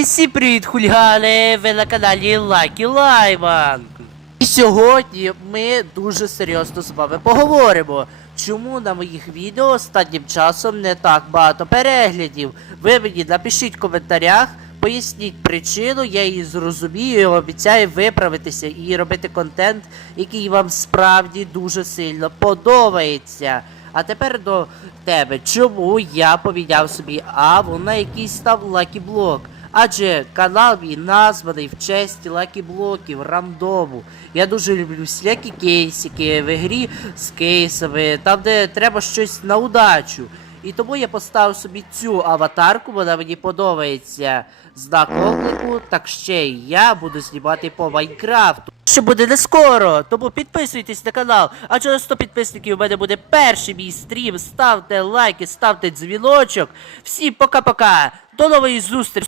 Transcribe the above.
І всім привіт, хулігани! Ви на каналі Лакі Лайман. І сьогодні ми дуже серйозно з вами поговоримо. Чому на моїх відео останнім часом не так багато переглядів? Ви мені напишіть в коментарях, поясніть причину, я її зрозумію і обіцяю виправитися і робити контент, який вам справді дуже сильно подобається. А тепер до тебе. Чому я поміняв собі аву на якийсь там Block? Адже канал мій названий в честь Lucky Блоків рандому. Я дуже люблю всілякі кейсики в ігрі з кейсами, там де треба щось на удачу. І тому я поставив собі цю аватарку, вона мені подобається. Знак оклику, так ще й я буду знімати по Майнкрафту. Що буде не скоро, тому підписуйтесь на канал, адже на 100 підписників у мене буде перший мій стрім. Ставте лайки, ставте дзвіночок. Всім пока-пока. До нової зустрічі.